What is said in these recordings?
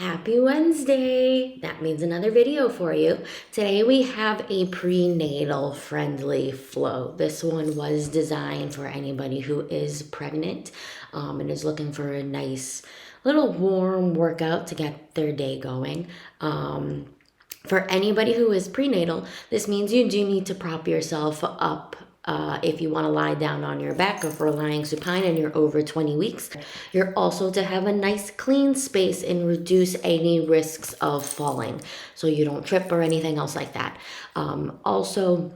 Happy Wednesday! That means another video for you. Today we have a prenatal friendly flow. This one was designed for anybody who is pregnant and is looking for a nice little warm workout to get their day going. For anybody who is prenatal, this means you do need to prop yourself up if you want to lie down on your back, or for lying supine and you're over 20 weeks. You're also to have a nice clean space and reduce any risks of falling so you don't trip or anything else like that. Also,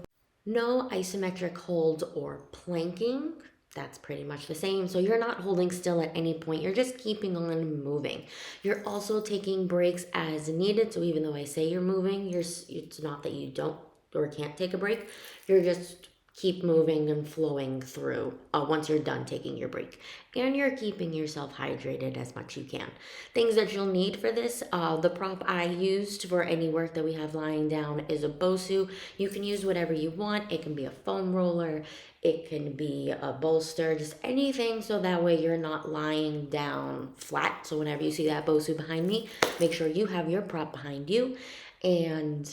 no isometric hold or planking. That's pretty much the same. So you're not holding still at any point. You're just keeping on moving. You're also taking breaks as needed. So even though I say you're moving, it's not that you don't or can't take a break. You're just keep moving and flowing through once you're done taking your break. And you're keeping yourself hydrated as much you can. Things that you'll need for this, the prop I used for any work that we have lying down is a BOSU. You can use whatever you want. It can be a foam roller, it can be a bolster, just anything so that way you're not lying down flat. So whenever you see that BOSU behind me, make sure you have your prop behind you. And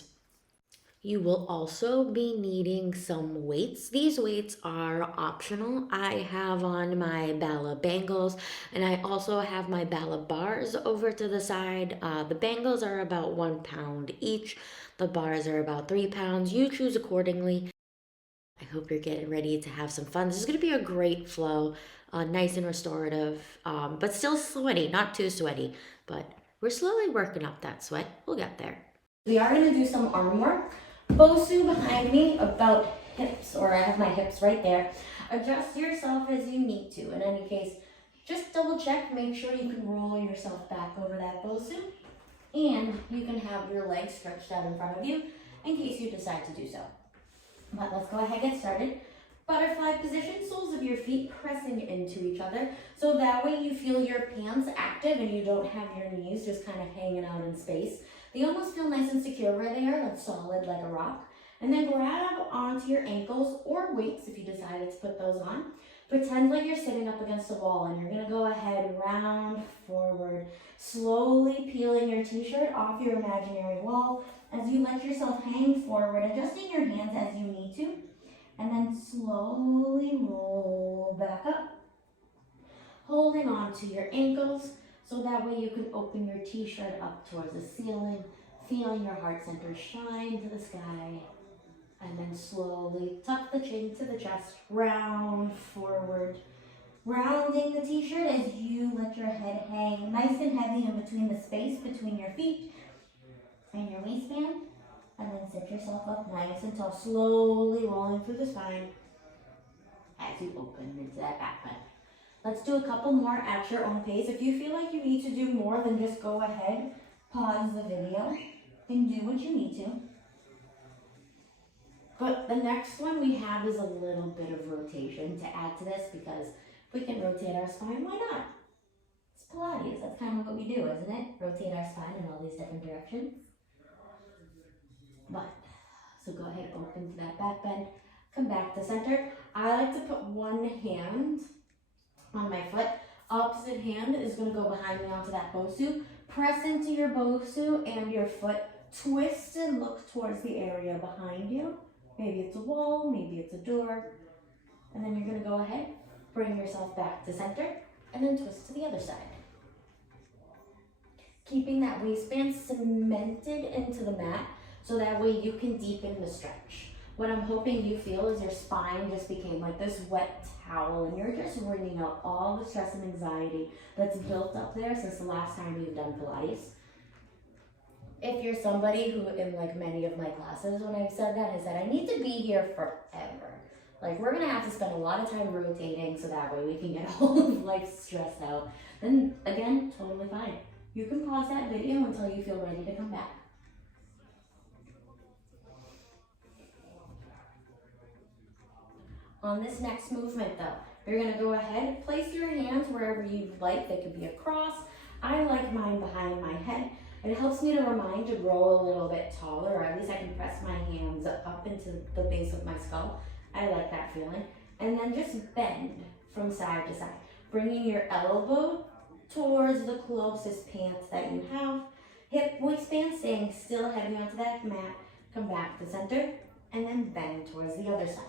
you will also be needing some weights. These weights are optional. I have on my Bala bangles, and I also have my Bala bars over to the side. The bangles are about 1 pound each. The bars are about 3 pounds. You choose accordingly. I hope you're getting ready to have some fun. This is going to be a great flow, nice and restorative, but still sweaty, not too sweaty. But we're slowly working up that sweat. We'll get there. We are going to do some arm work. BOSU behind me, about hips, or I have my hips right there. Adjust yourself as you need to. In any case, just double check, make sure you can roll yourself back over that BOSU, and you can have your legs stretched out in front of you in case you decide to do so. But let's go ahead and get started. Butterfly position, soles of your feet pressing into each other, so that way you feel your pants active and you don't have your knees just kind of hanging out in space. They almost feel nice and secure where they are, like solid like a rock. And then grab onto your ankles or weights if you decided to put those on. Pretend like you're sitting up against a wall, and you're gonna go ahead, round forward, slowly peeling your t-shirt off your imaginary wall as you let yourself hang forward, adjusting your hands as you need to, and then slowly roll back up, holding on to your ankles, so that way you can open your t-shirt up towards the ceiling, feeling your heart center shine to the sky, and then slowly tuck the chin to the chest, round forward, rounding the t-shirt as you let your head hang nice and heavy in between the space between your feet and your waistband, and then sit yourself up nice and tall, slowly rolling through the spine as you open into that back bend. Let's do a couple more at your own pace. If you feel like you need to do more, then just go ahead, pause the video, and do what you need to. But the next one we have is a little bit of rotation to add to this, because if we can rotate our spine, why not? It's Pilates, that's kind of what we do, isn't it? Rotate our spine in all these different directions. But, so go ahead, open to that back bend, come back to center. I like to put one hand on my foot. Opposite hand is going to go behind me onto that BOSU. Press into your BOSU and your foot. Twist and look towards the area behind you. Maybe it's a wall, maybe it's a door. And then you're going to go ahead, bring yourself back to center, and then twist to the other side. Keeping that waistband cemented into the mat, so that way you can deepen the stretch. What I'm hoping you feel is your spine just became like this wet towel, and you're just wringing out all the stress and anxiety that's built up there since the last time you've done Pilates. If you're somebody who, in like many of my classes when I've said that, has said, I need to be here forever. Like, we're gonna have to spend a lot of time rotating so that way we can get all of life stressed out. Then again, totally fine. You can pause that video until you feel ready to come back. On this next movement though, you're gonna go ahead, place your hands wherever you'd like. They could be across. I like mine behind my head. It helps me to remind to grow a little bit taller, or at least I can press my hands up into the base of my skull. I like that feeling. And then just bend from side to side, bringing your elbow towards the closest pants that you have. Hip waistband staying still heavy onto that mat. Come back to center and then bend towards the other side.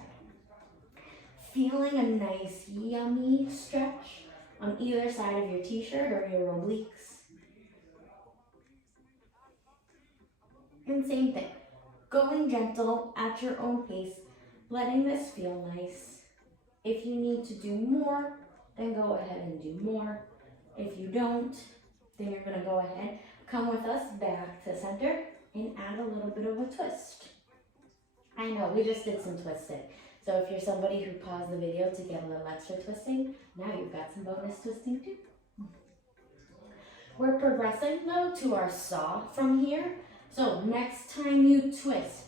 Feeling a nice yummy stretch on either side of your t-shirt or your obliques. And same thing, going gentle at your own pace, letting this feel nice. If you need to do more, then go ahead and do more. If you don't, then you're gonna go ahead, come with us back to center and add a little bit of a twist. I know, we just did some twisting. So if you're somebody who paused the video to get a little extra twisting, now you've got some bonus twisting too. We're progressing though to our saw from here. So next time you twist,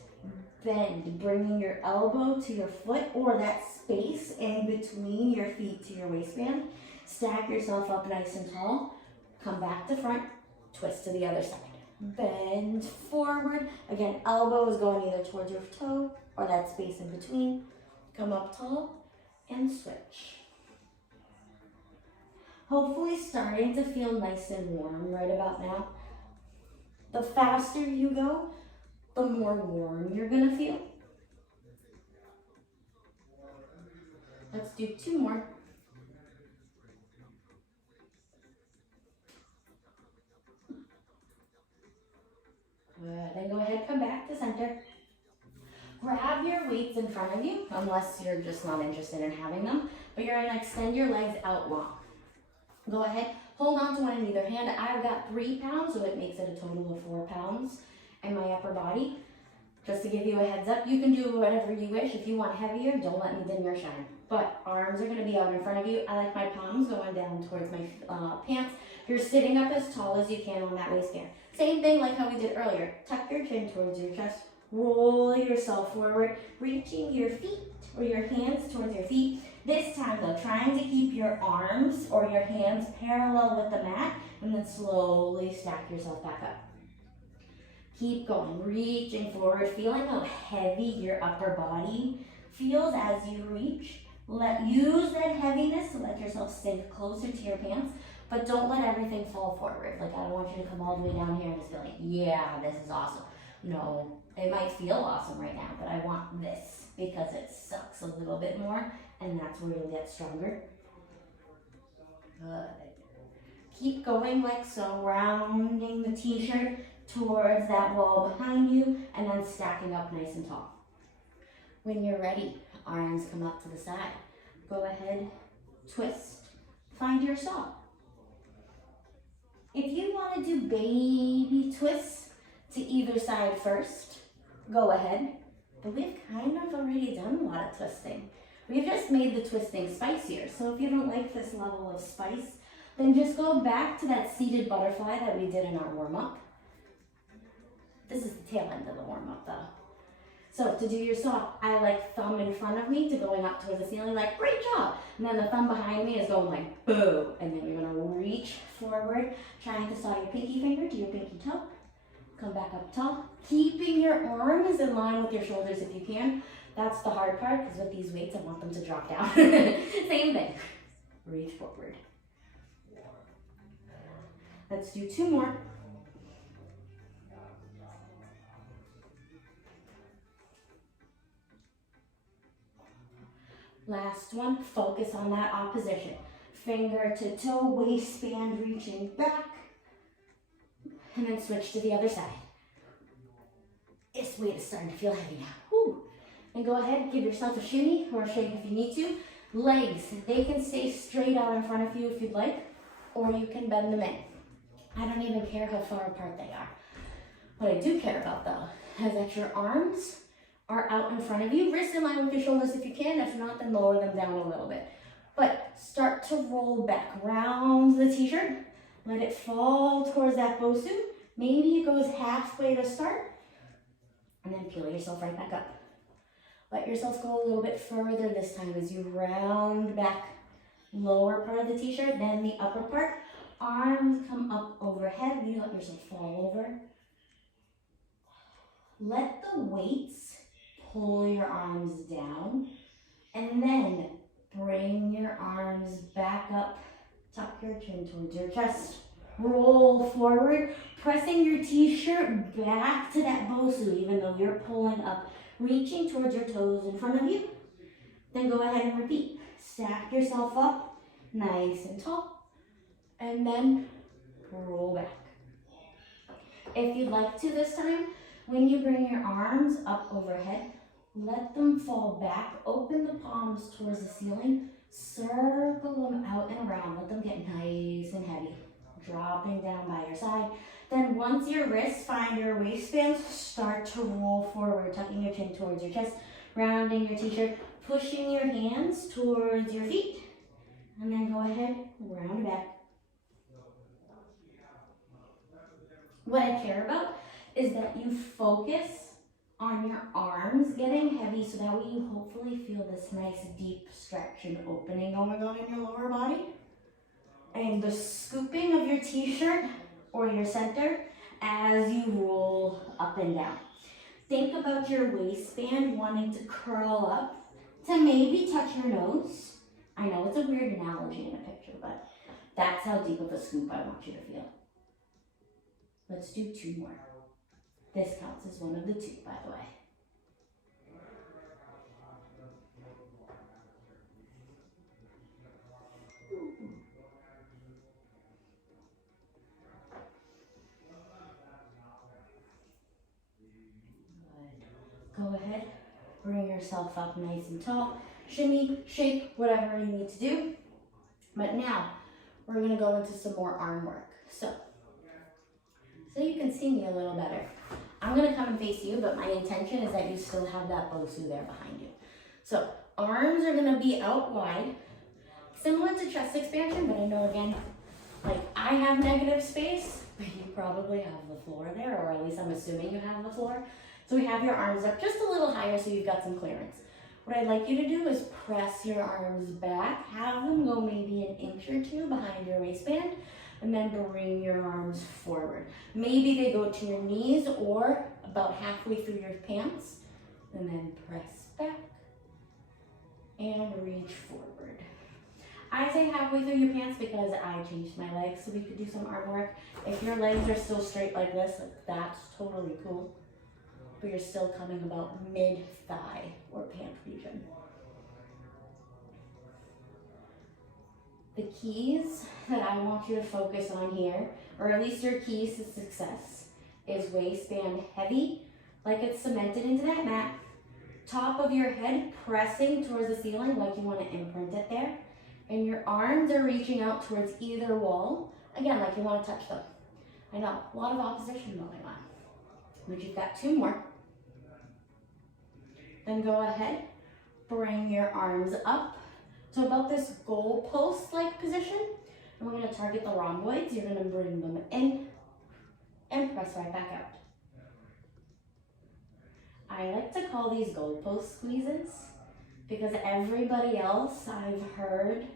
bend, bringing your elbow to your foot or that space in between your feet to your waistband. Stack yourself up nice and tall. Come back to front, twist to the other side. Bend forward. Again, elbow is going either towards your toe or that space in between. Come up tall and switch. Hopefully starting to feel nice and warm right about now. The faster you go, the more warm you're gonna feel. Let's do 2 more. Good, then go ahead, come back to center. Grab your weights in front of you, unless you're just not interested in having them, but you're gonna extend your legs out long. Go ahead, hold on to one in either hand. I've got 3 pounds, so it makes it a total of 4 pounds in my upper body. Just to give you a heads up, you can do whatever you wish. If you want heavier, don't let me dim your shine. But arms are gonna be out in front of you. I like my palms going down towards my pants. You're sitting up as tall as you can on that waistband. Same thing like how we did earlier. Tuck your chin towards your chest. Roll yourself forward, reaching your feet or your hands towards your feet. This time though, trying to keep your arms or your hands parallel with the mat and then slowly stack yourself back up. Keep going, reaching forward, feeling how heavy your upper body feels as you reach. Use that heaviness to let yourself sink closer to your pants, but don't let everything fall forward. Like, I don't want you to come all the way down here and just be like, yeah, this is awesome. No, it might feel awesome right now, but I want this because it sucks a little bit more, and that's where you'll get stronger. Good. Keep going like so, rounding the t-shirt towards that wall behind you, and then stacking up nice and tall. When you're ready, arms come up to the side. Go ahead, twist, find your saw. If you want to do baby twists to either side first, go ahead. But we've kind of already done a lot of twisting. We've just made the twisting spicier. So if you don't like this level of spice, then just go back to that seated butterfly that we did in our warm-up. This is the tail end of the warm-up though. So to do your saw, I like thumb in front of me to going up towards the ceiling, like, great job. And then the thumb behind me is going like, boo. And then you're gonna reach forward, trying to saw your pinky finger to your pinky toe. Come back up tall, keeping your arms in line with your shoulders if you can. That's the hard part, because with these weights, I want them to drop down. Same thing. Reach forward. Let's do 2 more. Last one, focus on that opposition. Finger to toe, waistband reaching back. And then switch to the other side. This weight is starting to feel heavy now. Woo. And go ahead, give yourself a shimmy or a shake if you need to. Legs, they can stay straight out in front of you if you'd like, or you can bend them in. I don't even care how far apart they are. What I do care about though, is that your arms are out in front of you. Wrists in line with your shoulders if you can. If not, then lower them down a little bit. But start to roll back. Round the t-shirt. Let it fall towards that BOSU. Maybe it goes halfway to start. And then peel yourself right back up. Let yourself go a little bit further this time as you round back. Lower part of the t-shirt, then the upper part. Arms come up overhead. You let yourself fall over. Let the weights pull your arms down, and then bring your arms back up Tuck your chin towards your chest. Roll forward, pressing your t-shirt back to that BOSU, even though you're pulling up, reaching towards your toes in front of you. Then go ahead and repeat. Stack yourself up, nice and tall, and then roll back. If you'd like to this time, when you bring your arms up overhead, let them fall back, open the palms towards the ceiling, circle them out and around, let them get nice and heavy, dropping down by your side. Then once your wrists find your waistbands, start to roll forward, tucking your chin towards your chest, rounding your t-shirt, pushing your hands towards your feet, and then go ahead, round back. What I care about is that you focus on your arms getting heavy so that way you hopefully feel this nice deep stretch and opening going on in your lower body. And the scooping of your t-shirt or your center as you roll up and down. Think about your waistband wanting to curl up to maybe touch your nose. I know it's a weird analogy in a picture, but that's how deep of a scoop I want you to feel. Let's do 2 more. This counts as one of the 2, by the way. Go ahead, bring yourself up nice and tall. Shimmy, shake, whatever you need to do. But now, we're gonna go into some more arm work. So you can see me a little better. I'm gonna come and face you, but my intention is that you still have that BOSU there behind you. So arms are gonna be out wide, similar to chest expansion, but I know again, like I have negative space, but you probably have the floor there, or at least I'm assuming you have the floor. So we have your arms up just a little higher so you've got some clearance. What I'd like you to do is press your arms back, have them go maybe an inch or 2 behind your waistband, and then bring your arms forward. Maybe they go to your knees or about halfway through your pants, and then press back and reach forward. I say halfway through your pants because I changed my legs so we could do some arm work. If your legs are still straight like this, that's totally cool. But you're still coming about mid-thigh or pant region. The keys that I want you to focus on here, or at least your keys to success, is waistband heavy, like it's cemented into that mat. Top of your head pressing towards the ceiling like you want to imprint it there. And your arms are reaching out towards either wall, again, like you want to touch them. I know, a lot of opposition going on. But you've got 2 more. Then go ahead, bring your arms up to about this goalpost-like position. And we're going to target the rhomboids. You're going to bring them in and press right back out. I like to call these goalpost squeezes because everybody else I've heard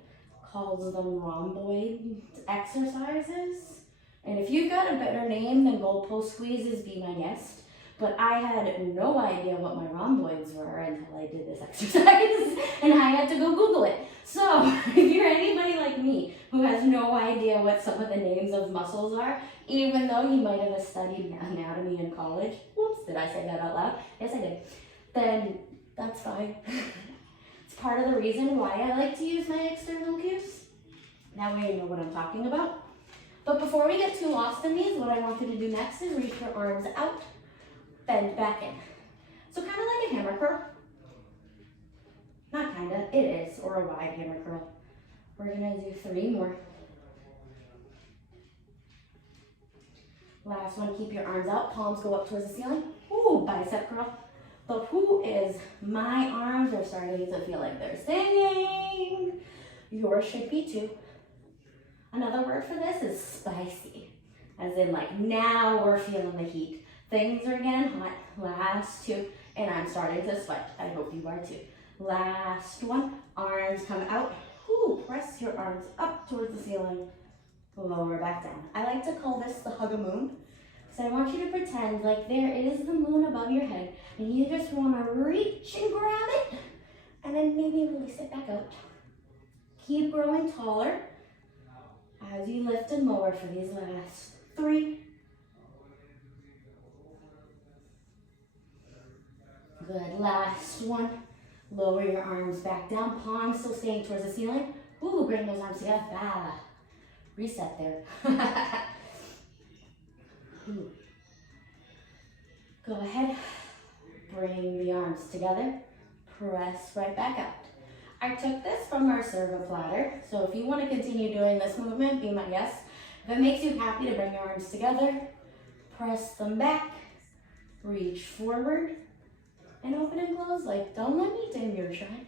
calls them rhomboid exercises. And if you've got a better name than goalpost squeezes, be my guest. But I had no idea what my rhomboids were until I did this exercise, and I had to go Google it. So if you're anybody like me who has no idea what some of the names of muscles are, even though you might have studied anatomy in college, whoops, did I say that out loud? Yes, I did. Then that's fine. It's part of the reason why I like to use my external cues. That way you know what I'm talking about. But before we get too lost in these, what I want you to do next is reach your arms out, bend back in. So kind of like a hammer curl. Not kind of, it is, or a wide hammer curl. We're gonna do 3 more. Last one, keep your arms out, palms go up towards the ceiling. Ooh, bicep curl. But who is, my arms are starting to feel like they're singing. Yours should be too. Another word for this is spicy. As in like, now we're feeling the heat. Things are getting hot. Last 2, and I'm starting to sweat. I hope you are too. Last one, arms come out. Ooh, press your arms up towards the ceiling. Lower back down. I like to call this the hug a moon. So I want you to pretend like there is the moon above your head, and you just want to reach and grab it, and then maybe release it back out. Keep growing taller. As you lift and lower for these last 3. Good, last one. Lower your arms back down, palms still staying towards the ceiling. Ooh, bring those arms together. Ah, reset there. Go ahead, bring the arms together, press right back out. I took this from our servo platter, so if you want to continue doing this movement, be my guest. If it makes you happy to bring your arms together, press them back, reach forward, and open and close. Like, don't let me dim your shine.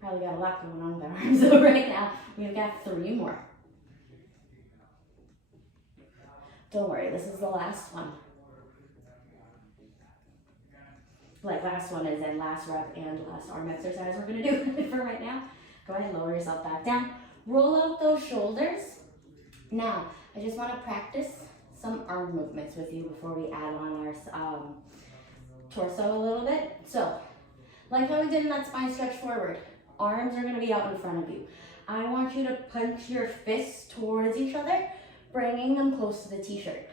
Probably got a lot going on with our arms though right now. We've got 3 more. Don't worry, this is the last one. Like last one is in last rep and last arm exercise we're gonna do for right now. Go ahead, lower yourself back down. Roll out those shoulders. Now, I just wanna practice some arm movements with you before we add on our torso a little bit. So, like how we did in that spine stretch forward, arms are gonna be out in front of you. I want you to punch your fists towards each other, bringing them close to the t-shirt.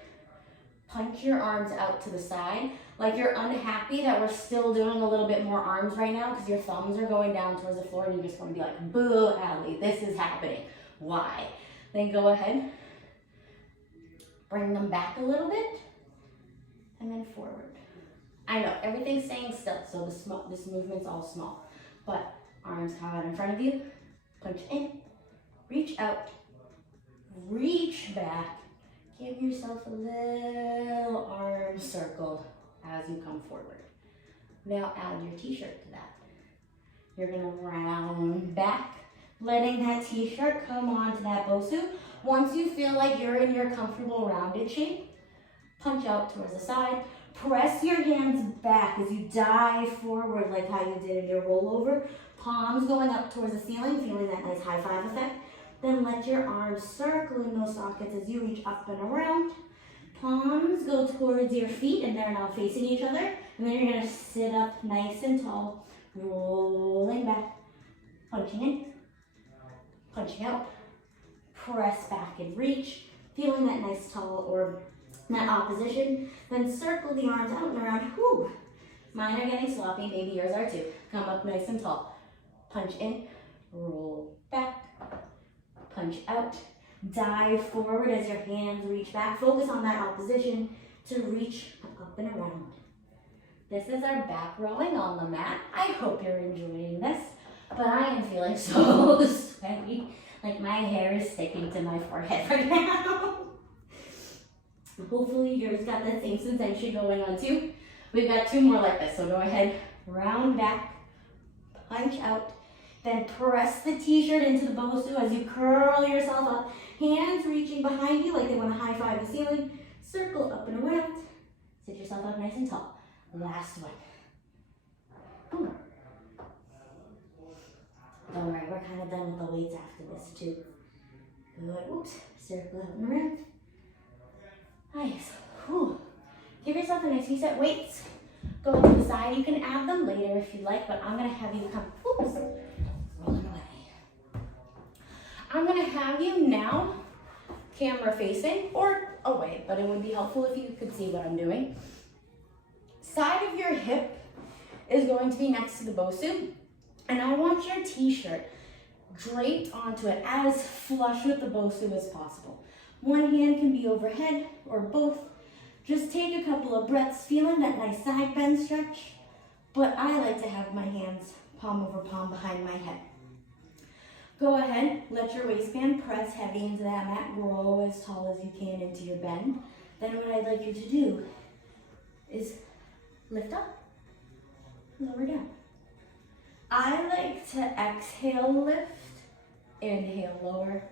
Punch your arms out to the side, like you're unhappy that we're still doing a little bit more arms right now because your thumbs are going down towards the floor and you're just going to be like, boo, Allie, this is happening. Why? Then go ahead, bring them back a little bit, and then forward. I know, everything's staying still, so this movement's all small, but arms come out in front of you, punch in, reach out, reach back, give yourself a little arm circle as you come forward. Now add your t-shirt to that. You're gonna round back, letting that t-shirt come onto that BOSU. Once you feel like you're in your comfortable rounded shape, punch out towards the side, press your hands back as you dive forward like how you did in your rollover. Palms going up towards the ceiling, feeling that nice high five effect. Then let your arms circle in those sockets as you reach up and around. Palms go towards your feet and they're now facing each other. And then you're gonna sit up nice and tall, rolling back, punching in, punching out, press back and reach, feeling that nice tall or that opposition. Then circle the arms out and around. Whew. Mine are getting sloppy, maybe yours are too. Come up nice and tall. Punch in, roll back, punch out, dive forward as your hands reach back. Focus on that opposition to reach up and around. This is our back rowing on the mat. I hope you're enjoying this, but I am feeling so sweaty, like my hair is sticking to my forehead right now. Hopefully yours got that same sensation going on too. We've got 2 more like this, so go ahead, round back, punch out, then press the t-shirt into the BOSU as you curl yourself up, hands reaching behind you like they want to high five the ceiling, circle up and around, sit yourself up nice and tall. Last one. Ooh. Don't worry, we're kind of done with the weights after this too. Good, oops, circle up and around. Nice, whew. Give yourself a nice reset. Weights go to the side. You can add them later if you like, but I'm gonna have you come, oops, rolling away. I'm gonna have you now camera facing or away, but it would be helpful if you could see what I'm doing. Side of your hip is going to be next to the BOSU, and I want your t-shirt draped onto it as flush with the BOSU as possible. One hand can be overhead or both. Just take a couple of breaths, feeling that nice side bend stretch, but I like to have my hands palm over palm behind my head. Go ahead, let your waistband press heavy into that mat, grow as tall as you can into your bend. Then what I'd like you to do is lift up, lower down. I like to exhale, lift, inhale, lower.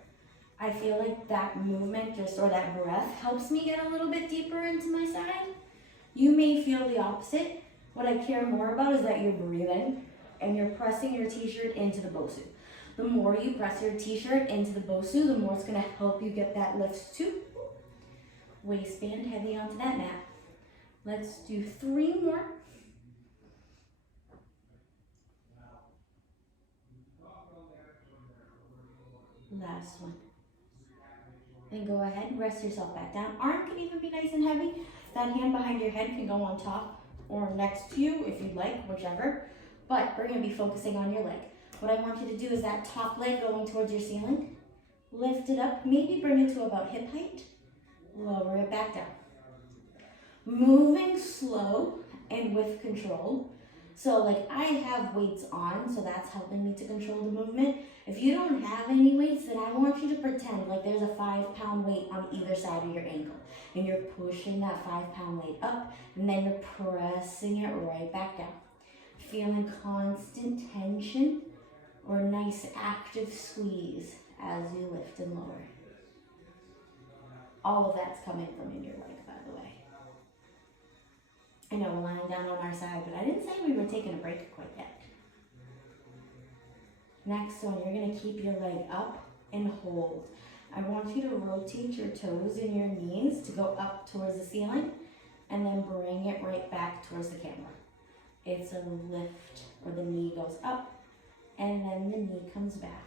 I feel like that movement or that breath helps me get a little bit deeper into my side. You may feel the opposite. What I care more about is that you're breathing and you're pressing your t-shirt into the BOSU. The more you press your t-shirt into the BOSU, the more it's gonna help you get that lift too. Waistband heavy onto that mat. Let's do 3 more. Last one. Then go ahead, rest yourself back down. Arm can even be nice and heavy. That hand behind your head can go on top or next to you if you'd like, whichever. But we're gonna be focusing on your leg. What I want you to do is that top leg going towards your ceiling. Lift it up, maybe bring it to about hip height. Lower it back down. Moving slow and with control. So like I have weights on, so that's helping me to control the movement. If you don't have any weights, then I want you to pretend like there's a 5-pound weight on either side of your ankle. And you're pushing that 5-pound weight up, and then you're pressing it right back down. Feeling constant tension or nice active squeeze as you lift and lower. All of that's coming from in your leg, by the way. I know we're lying down on our side, but I didn't say we were taking a break quite yet. Next one, you're gonna keep your leg up and hold. I want you to rotate your toes and your knees to go up towards the ceiling and then bring it right back towards the camera. It's a lift where the knee goes up and then the knee comes back.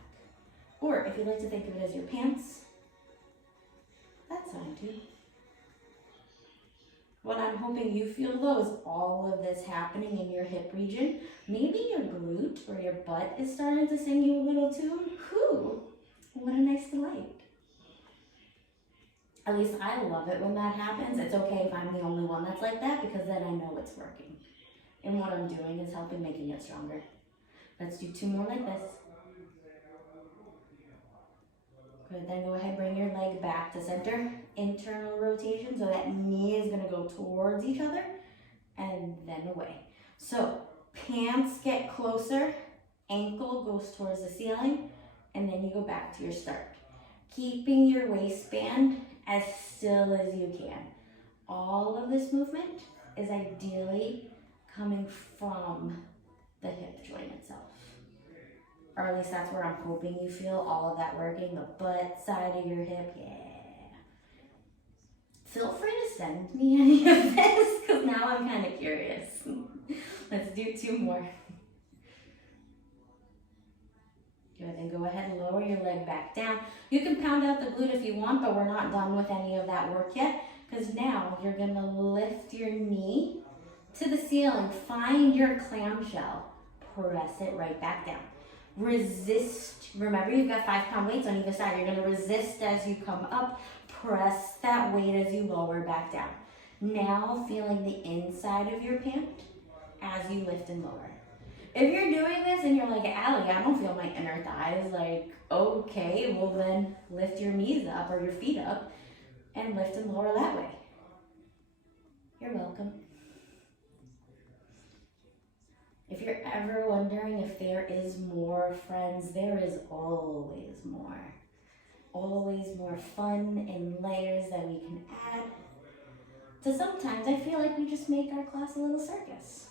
Or if you like to think of it as your pants, that's fine too. What I'm hoping you feel though is all of this happening in your hip region. Maybe your glute or your butt is starting to sing you a little tune. Whew, what a nice delight. At least I love it when that happens. It's okay if I'm the only one that's like that because then I know it's working. And what I'm doing is helping making it stronger. Let's do 2 more like this. Good, then go ahead, bring your leg back to center. Internal rotation, so that knee is gonna go towards each other and then away. So pants get closer, ankle goes towards the ceiling, and then you go back to your start. Keeping your waistband as still as you can. All of this movement is ideally coming from the hip joint itself. Or at least that's where I'm hoping you feel all of that working, the butt side of your hip, yeah. Feel free to send me any of this, because now I'm kind of curious. Let's do 2 more. Good, then go ahead and lower your leg back down. You can pound out the glute if you want, but we're not done with any of that work yet, because now you're gonna lift your knee to the ceiling, find your clamshell, press it right back down. Resist, remember you've got 5-pound weights on either side. You're gonna resist as you come up, press that weight as you lower back down. Now feeling the inside of your pant as you lift and lower. If you're doing this and you're like, Allie, I don't feel my inner thighs, like, okay, well then lift your knees up or your feet up and lift and lower that way. You're welcome. If you're ever wondering if there is more, friends, there is always more. Always more fun and layers that we can add. So sometimes I feel like we just make our class a little circus.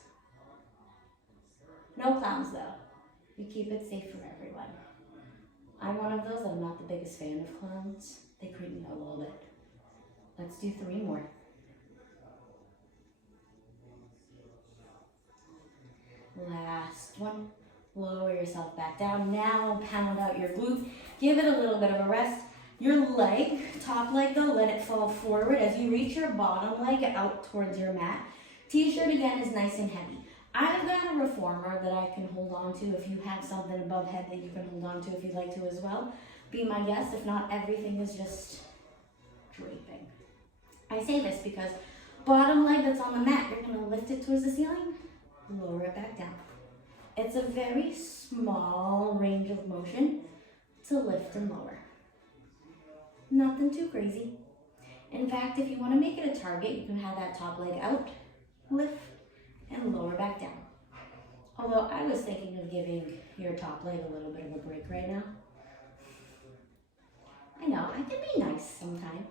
No clowns though. We keep it safe for everyone. I'm one of those that I'm not the biggest fan of clowns. They creep me out a little bit. Let's do 3 more. Last one. Lower yourself back down. Now pound out your glute. Give it a little bit of a rest. Your leg, top leg though, let it fall forward as you reach your bottom leg out towards your mat. T-shirt again is nice and heavy. I've got a reformer that I can hold on to if you have something above head that you can hold on to if you'd like to as well. Be my guest. If not, everything is just draping. I say this because bottom leg that's on the mat, you're going to lift it towards the ceiling, lower it back down. It's a very small range of motion to lift and lower. Nothing too crazy. In fact, if you want to make it a target, you can have that top leg out, lift, and lower back down. Although I was thinking of giving your top leg a little bit of a break right now. I know, I can be nice sometimes.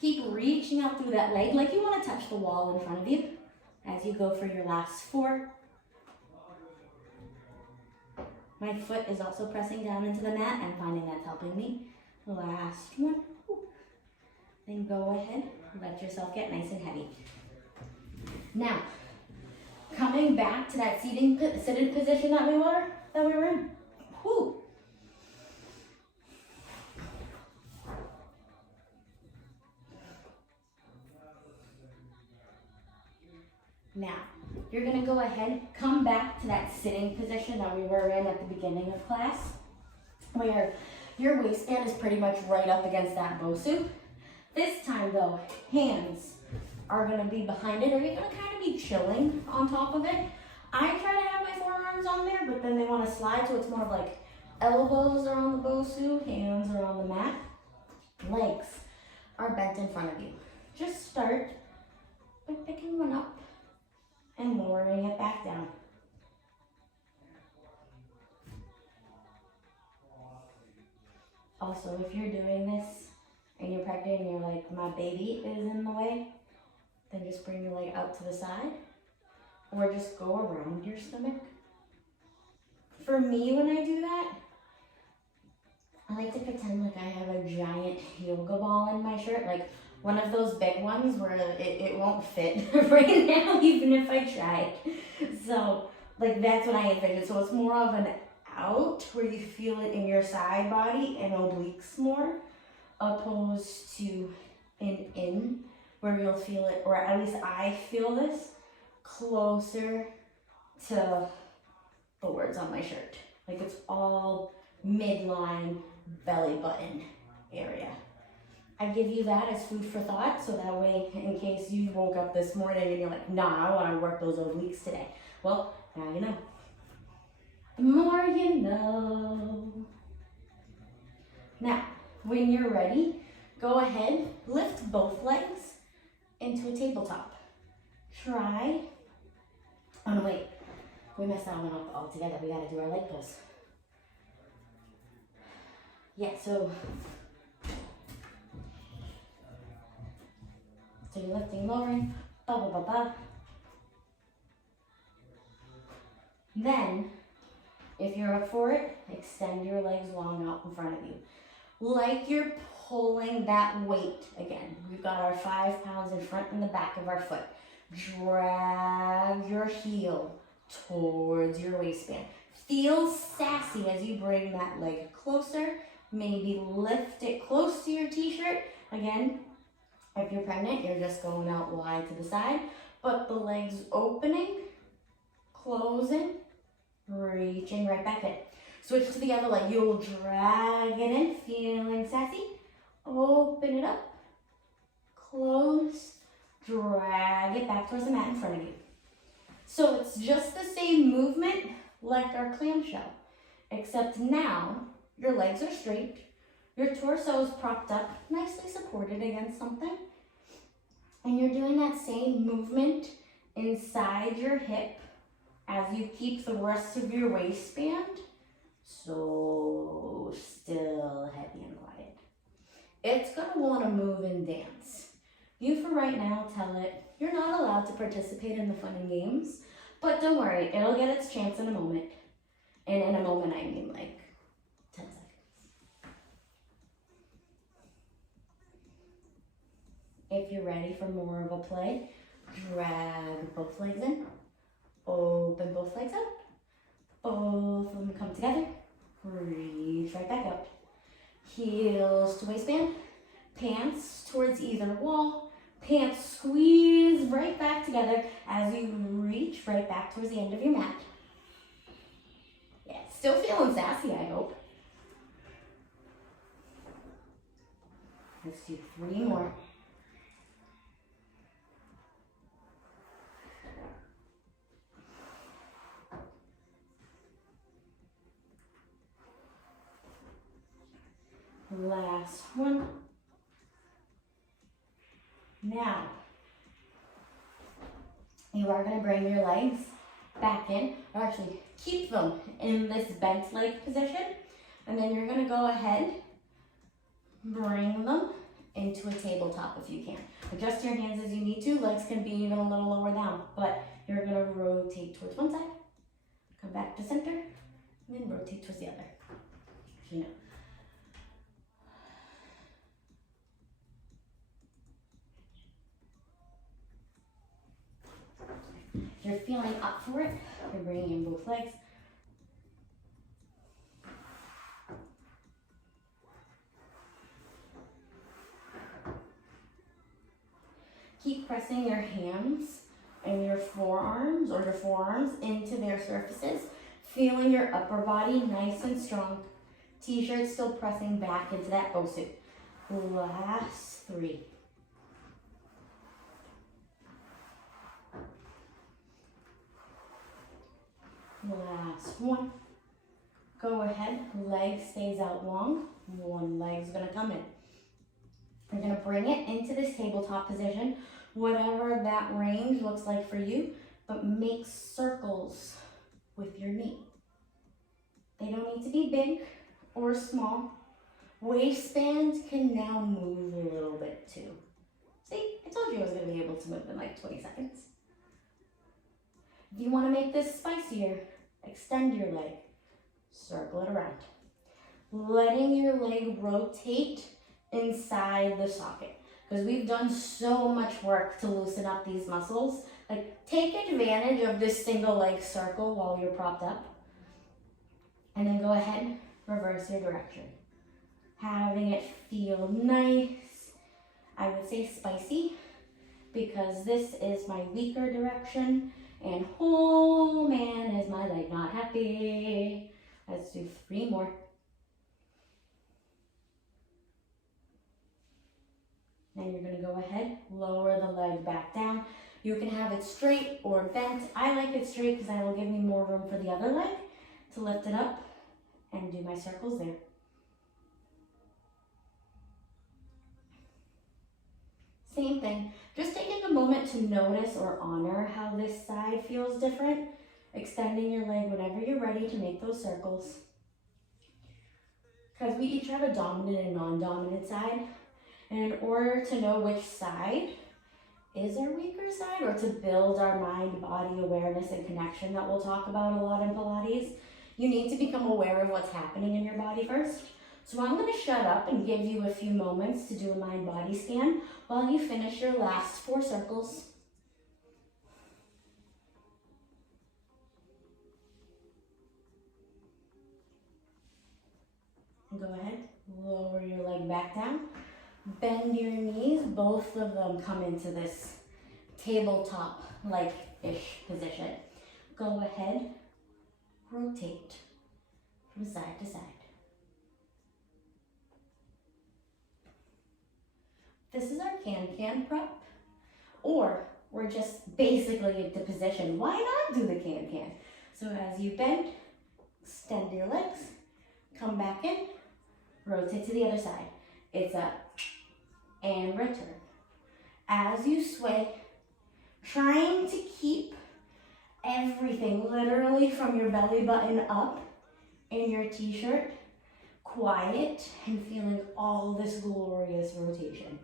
Keep reaching out through that leg like you want to touch the wall in front of you as you go for your last 4. My foot is also pressing down into the mat. I'm finding that's helping me. Last one. Then go ahead, let yourself get nice and heavy. Now, coming back to that seated position that we were in. Whew. Now, you're gonna go ahead, come back to that sitting position that we were in at the beginning of class, where your waistband is pretty much right up against that BOSU. This time though, hands are gonna be behind it, or you're gonna kind of be chilling on top of it. I try to have my forearms on there, but then they wanna slide, so it's more of like elbows are on the BOSU, hands are on the mat. Legs are bent in front of you. Just start by picking one up and lowering it back down. Also, if you're doing this and you're pregnant and you're like, my baby is in the way, then just bring your leg out to the side or just go around your stomach. For me, when I do that, I like to pretend like I have a giant yoga ball in my shirt, like one of those big ones where it won't fit right now, even if I tried. So, like, that's what I envision. So it's more of an out where you feel it in your side body and obliques more, opposed to an in where you'll feel it, or at least I feel this, closer to the words on my shirt. Like it's all midline, belly button area. I give you that as food for thought, so that way, in case you woke up this morning and you're like, nah, I want to work those obliques today. Well, now you know. The more you know. Now, when you're ready, go ahead, lift both legs into a tabletop. Try, oh no, wait, we messed that one up altogether. We gotta do our leg pulls. Yeah, so you're lifting, lowering, ba ba ba ba. Then, if you're up for it, extend your legs long out in front of you. Like you're pulling that weight again. We've got our 5 pounds in front and the back of our foot. Drag your heel towards your waistband. Feel sassy as you bring that leg closer. Maybe lift it close to your t-shirt. Again, if you're pregnant, you're just going out wide to the side, but the legs opening, closing, reaching right back in. Switch to the other leg. You'll drag it in, feeling sassy. Open it up, close, drag it back towards the mat in front of you. So it's just the same movement like our clamshell, except now your legs are straight, your torso is propped up, nicely supported against something, and you're doing that same movement inside your hip as you keep the rest of your waistband so still, heavy, and quiet. It's gonna wanna move and dance. You, for right now, tell it you're not allowed to participate in the fun and games, but don't worry, it'll get its chance in a moment. And in a moment, I mean like 10 seconds. If you're ready for more of a play, drag both legs in, open both legs out, both of them come together, reach right back out. Heels to waistband, pants towards either wall, pants squeeze right back together as you reach right back towards the end of your mat. Yeah, still feeling sassy, I hope. Let's do 3 more. Last one. Now, you are going to bring your legs back in, or actually keep them in this bent leg position, and then you're going to go ahead, bring them into a tabletop if you can. Adjust your hands as you need to. Legs can be even a little lower down, but you're going to rotate towards one side, come back to center, and then rotate towards the other. You know. If you're feeling up for it, you're bringing in both legs. keep pressing your hands and your forearms into their surfaces, feeling your upper body nice and strong. T-shirt still pressing back into that BOSU. Last 3. Last 1. Go ahead, leg stays out long. One leg's gonna come in. You're gonna bring it into this tabletop position, whatever that range looks like for you, but make circles with your knee. They don't need to be big or small. Waistbands can now move a little bit too. See, I told you I was gonna be able to move in like 20 seconds. If you wanna make this spicier, extend your leg, circle it around. Letting your leg rotate inside the socket, because we've done so much work to loosen up these muscles. Like, take advantage of this single leg circle while you're propped up, and then go ahead, reverse your direction. Having it feel nice, I would say spicy, because this is my weaker direction, and oh man, is my leg not happy. Let's do 3 more. Then you're gonna go ahead, lower the leg back down. You can have it straight or bent. I like it straight because that will give me more room for the other leg to lift it up and do my circles there. Same thing, just taking a moment to notice or honor how this side feels different, extending your leg whenever you're ready to make those circles. Because we each have a dominant and non-dominant side, and in order to know which side is our weaker side, or to build our mind-body awareness and connection that we'll talk about a lot in Pilates, you need to become aware of what's happening in your body first. So I'm going to shut up and give you a few moments to do a mind-body scan while you finish your last 4 circles. And go ahead, lower your leg back down. Bend your knees, both of them come into this tabletop-like-ish position. Go ahead, rotate from side to side. This is our can-can prep, or we're just basically into position. Why not do the can-can? So as you bend, extend your legs, come back in, rotate to the other side. It's up and return. As you sway, trying to keep everything literally from your belly button up in your t-shirt quiet and feeling all this glorious rotation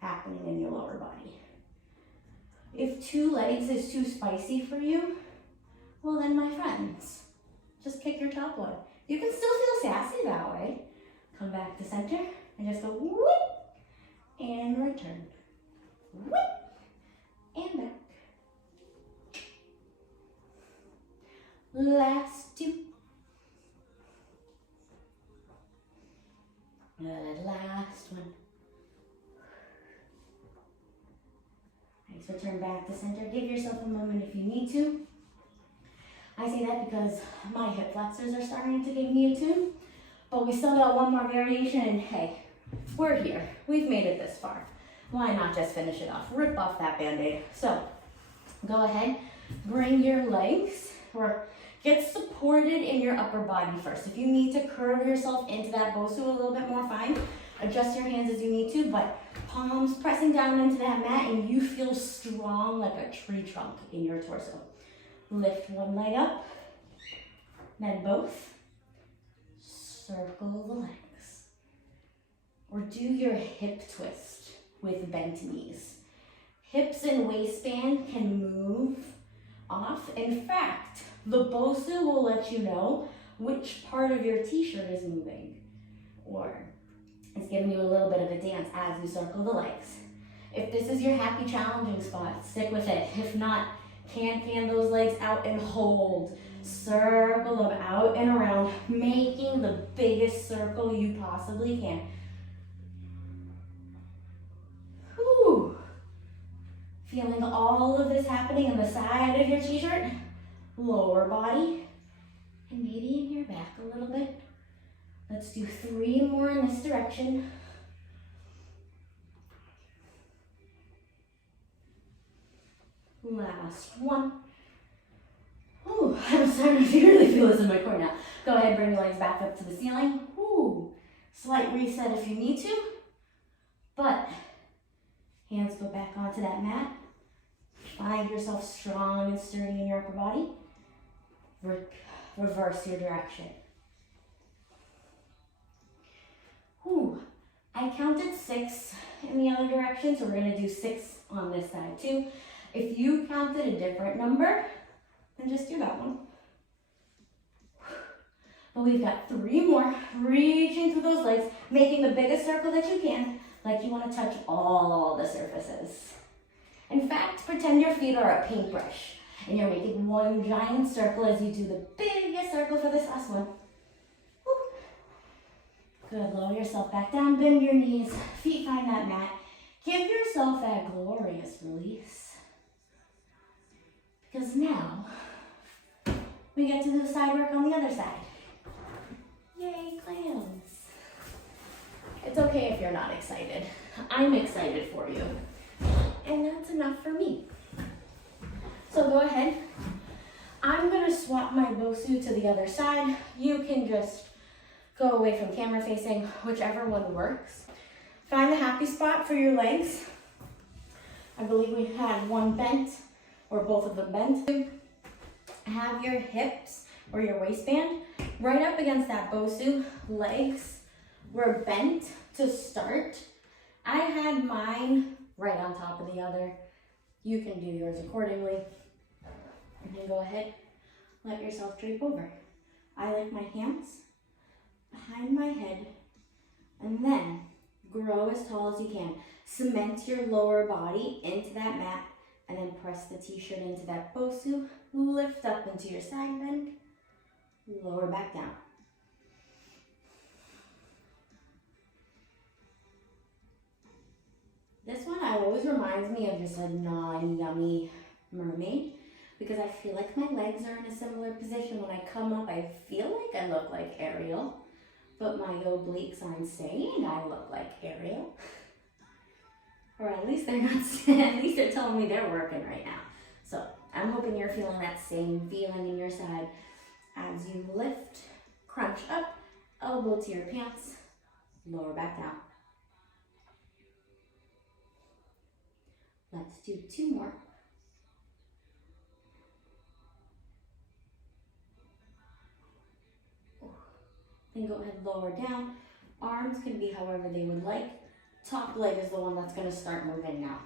happening in your lower body. If 2 legs is too spicy for you, well then, my friends, just pick your top one. You can still feel sassy that way. Come back to center and just go whoop and return. Whoop and back. Last 2. Good, last one. Nice, return back to center. Give yourself a moment if you need to. I say that because my hip flexors are starting to give me a tune, but we still got one more variation, and hey, we're here. We've made it this far. Why not just finish it off? Rip off that Band-Aid. So, go ahead, bring your legs, or get supported in your upper body first. If you need to curve yourself into that BOSU a little bit more, fine. Adjust your hands as you need to, but palms pressing down into that mat, and you feel strong like a tree trunk in your torso. Lift one leg up, then both. Circle the legs. Or do your hip twist with bent knees. Hips and waistband can move off. In fact, the BOSU will let you know which part of your t-shirt is moving, or it's giving you a little bit of a dance as you circle the legs. If this is your happy challenging spot, stick with it. If not, can those legs out and hold. Circle them out and around, making the biggest circle you possibly can. Whew. happening in the side of your t-shirt, lower body, and maybe in your back a little bit. Let's do 3 more in this direction. Last one. Ooh, I'm starting to really feel this in my core now. Go ahead, bring your legs back up to the ceiling. Ooh, slight reset if you need to, but hands go back onto that mat. Find yourself strong and sturdy in your upper body. Reverse your direction. Ooh, I counted 6 in the other direction, so we're gonna do 6 on this side too. If you counted a different number, then just do that one. But we've got 3 more, reaching through those legs, making the biggest circle that you can, like you want to touch all the surfaces. In fact, pretend your feet are a paintbrush, and you're making one giant circle as you do the biggest circle for this last one. Woo. Good, lower yourself back down, bend your knees, feet find that mat. Give yourself that glorious release. Because now, we get to do the side work on the other side. Yay, clams. It's okay if you're not excited. I'm excited for you. And that's enough for me. So go ahead. I'm gonna swap my BOSU to the other side. You can just go away from camera facing, whichever one works. Find the happy spot for your legs. I believe we had one bent, or both of them bent. Have your hips or your waistband right up against that BOSU. Legs were bent to start. I had mine right on top of the other. You can do yours accordingly. And then go ahead, let yourself drape over. I like my hands behind my head, and then grow as tall as you can. Cement your lower body into that mat, and then press the t-shirt into that BOSU. Lift up into your side bend, lower back down. This one always reminds me of just a non-yummy mermaid, because I feel like my legs are in a similar position. When I come up, I feel like I look like Ariel, but my obliques aren't saying I look like Ariel. Or at least they're not, at least they're telling me they're working right now. So I'm hoping you're feeling that same feeling in your side as you lift, crunch up, elbow to your pants, lower back down. Let's do 2 more. Then go ahead, lower down. Arms can be however they would like. Top leg is the one that's going to start moving now.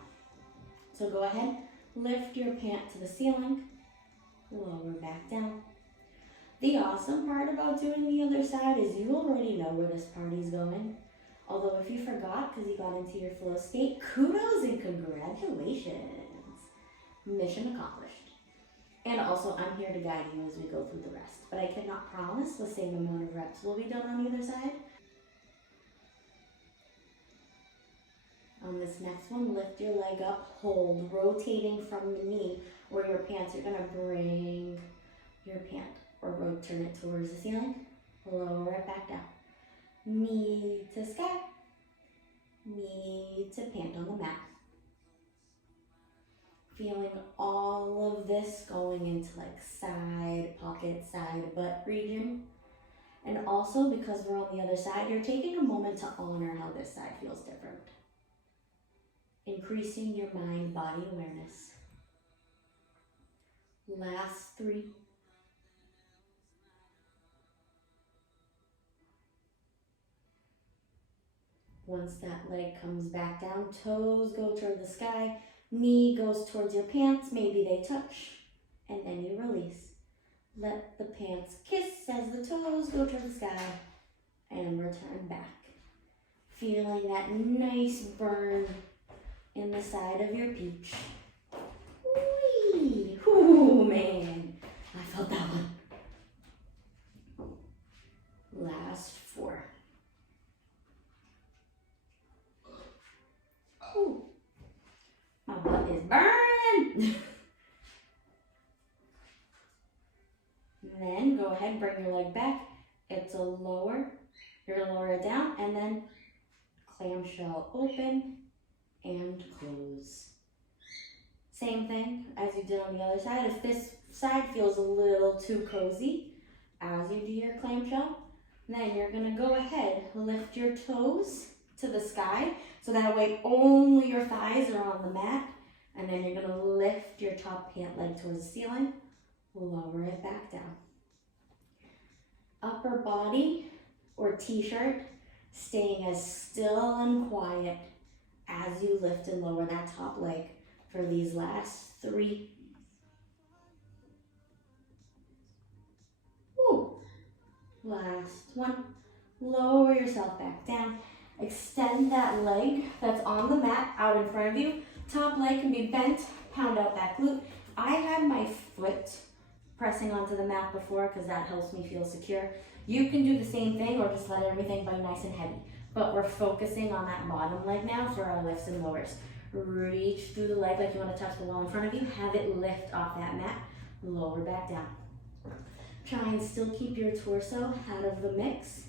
So go ahead, lift your pant to the ceiling, lower back down. The awesome part about doing the other side is you already know where this party's going. Although if you forgot because you got into your flow state, kudos and congratulations. Mission accomplished. And also, I'm here to guide you as we go through the rest. But I cannot promise the same amount of reps will be done on the other side. On this next one, lift your leg up, hold, rotating from the knee or your pants. You're gonna bring your pant or turn it towards the ceiling, lower it back down. Knee to sky, knee to pant on the mat. Feeling all of this going into like side pocket, side butt region. And also because we're on the other side, you're taking a moment to honor how this side feels different. Increasing your mind-body awareness. Last 3. Once that leg comes back down, toes go toward the sky, knee goes towards your pants, maybe they touch, and then you release. Let the pants kiss as the toes go toward the sky, and return back. Feeling that nice burn in the side of your peach. Whee! Ooh, man. I felt that one. Last 4. Ooh. My butt is burning. ahead, bring your leg back. It's a lower. You're gonna lower it down and then clamshell open and close. Same thing as you did on the other side. If this side feels a little too cozy, as you do your clamshell, then you're gonna go ahead, lift your toes to the sky, so that way only your thighs are on the mat, and then you're gonna lift your top pant leg towards the ceiling, lower it back down. Upper body or t-shirt staying as still and quiet as you lift and lower that top leg for these last 3. Woo. Last one. Lower yourself back down. Extend that leg that's on the mat out in front of you. Top leg can be bent, pound out that glute. I had my foot pressing onto the mat before because that helps me feel secure. You can do the same thing or just let everything be nice and heavy. But we're focusing on that bottom leg now for our lifts and lowers. Reach through the leg like you want to touch the wall in front of you. Have it lift off that mat. Lower back down. Try and still keep your torso out of the mix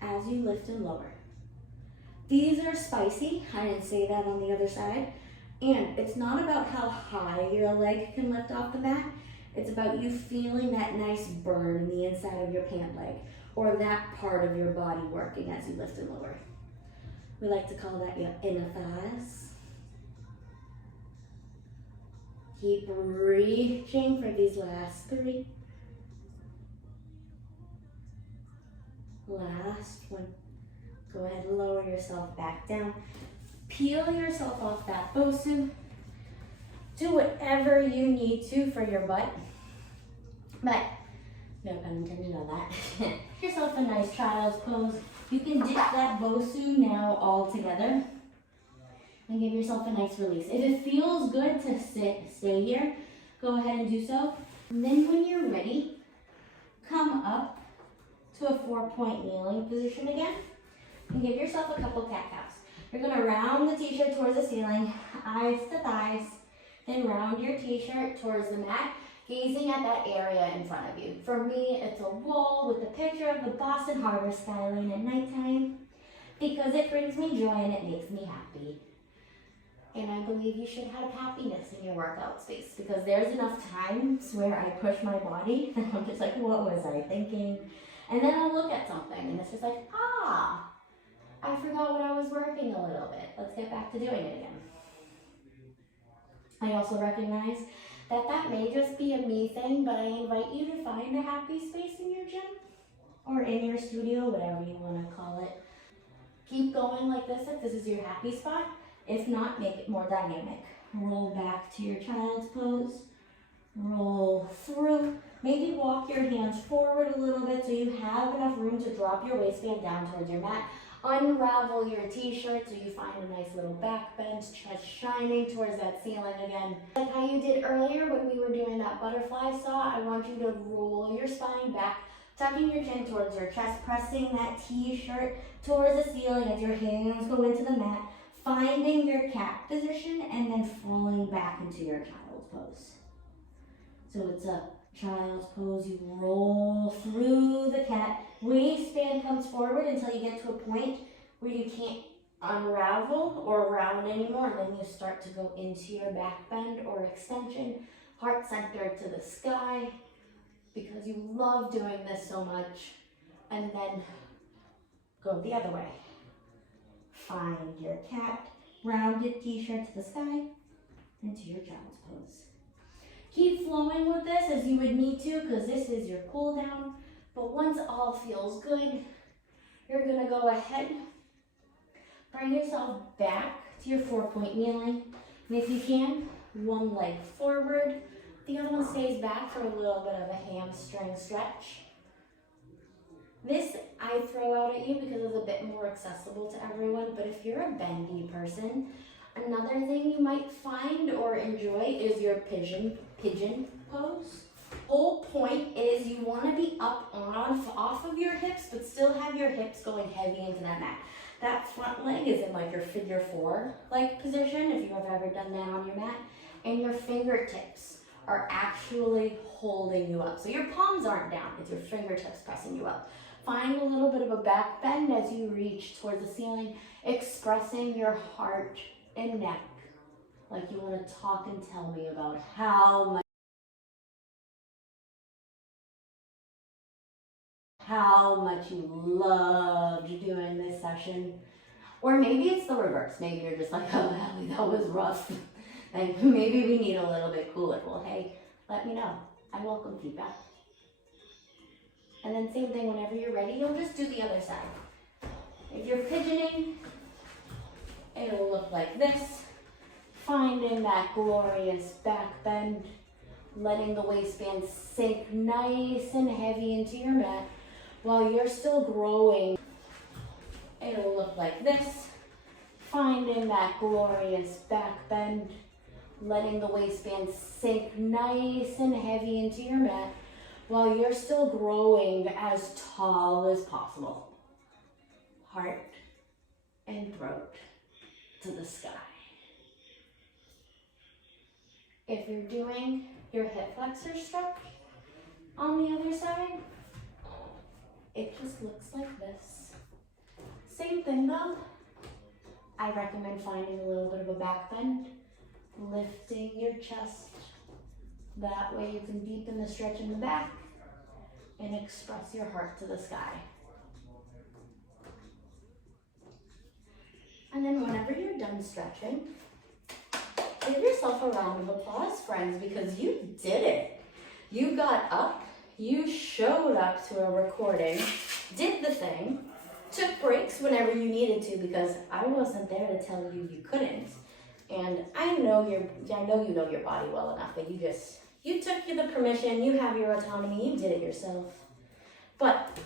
as you lift and lower. These are spicy. I didn't say that on the other side. And it's not about how high your leg can lift off the mat. It's about you feeling that nice burn in the inside of your pant leg or that part of your body working as you lift and lower. We like to call that your inner thighs. Keep reaching for these last 3. Last one. Go ahead and lower yourself back down. Peel yourself off that BOSU. Do whatever you need to for your butt. But, no pun intended on that. Give yourself a nice child's pose. You can ditch that BOSU now all together. And give yourself a nice release. If it feels good to stay here, go ahead and do so. And then when you're ready, come up to a 4-point kneeling position again. And give yourself a couple cat-cows. You're gonna round the t-shirt towards the ceiling, eyes to thighs, then round your t-shirt towards the mat, gazing at that area in front of you. For me, it's a wall with a picture of the Boston Harbor skyline at nighttime because it brings me joy and it makes me happy. And I believe you should have happiness in your workout space because there's enough times where I push my body and I'm just like, what was I thinking? And then I'll look at something and it's just like, I forgot what I was working a little bit. Let's get back to doing it again. I also recognize that that may just be a me thing, but I invite you to find a happy space in your gym or in your studio, whatever you want to call it. Keep going like this if this is your happy spot. If not, make it more dynamic. Roll back to your child's pose. Roll through. Maybe walk your hands forward a little bit so you have enough room to drop your waistband down towards your mat. Unravel your t-shirt so you find a nice little back bend, chest shining towards that ceiling again. Like how you did earlier when we were doing that butterfly saw, I want you to roll your spine back, tucking your chin towards your chest, pressing that t-shirt towards the ceiling as your hands go into the mat, finding your cat position and then falling back into your child's pose. So it's a child's pose, you roll through the cat, waistband comes forward until you get to a point where you can't unravel or round anymore, and then you start to go into your back bend or extension, heart centered to the sky, because you love doing this so much, and then go the other way. Find your cat, rounded t-shirt to the sky, into your child's pose. Keep flowing with this as you would need to because this is your cool down. But once all feels good, you're gonna go ahead, bring yourself back to your 4-point kneeling. And if you can, one leg forward, the other one stays back for a little bit of a hamstring stretch. This I throw out at you because it's a bit more accessible to everyone, but if you're a bendy person, another thing you might find or enjoy is your pigeon pose. Whole point is you want to be up off of your hips, but still have your hips going heavy into that mat. That front leg is in like your figure 4 like position, if you have ever done that on your mat, and your fingertips are actually holding you up. So your palms aren't down, it's your fingertips pressing you up. Find a little bit of a back bend as you reach towards the ceiling, expressing your heart and neck like you want to talk and tell me about how much you loved doing this session. Or maybe it's the reverse. Maybe you're just like, oh, Allie, that was rough. And maybe we need a little bit cooler. Well, hey, let me know. I welcome feedback. And then same thing, whenever you're ready, you'll just do the other side. If you're pigeoning, it'll look like this. Finding that glorious back bend, letting the waistband sink nice and heavy into your mat while you're still growing. It'll look like this. Finding that glorious back bend, letting the waistband sink nice and heavy into your mat while you're still growing as tall as possible. Heart and throat to the sky. If you're doing your hip flexor stretch on the other side, it just looks like this. Same thing though. I recommend finding a little bit of a back bend, lifting your chest. That way you can deepen the stretch in the back and express your heart to the sky. And then whenever you're done stretching, give yourself a round of applause, friends, because you did it. You got up, you showed up to a recording, did the thing, took breaks whenever you needed to because I wasn't there to tell you you couldn't. And I know you know your body well enough, but you took the permission, you have your autonomy, you did it yourself. But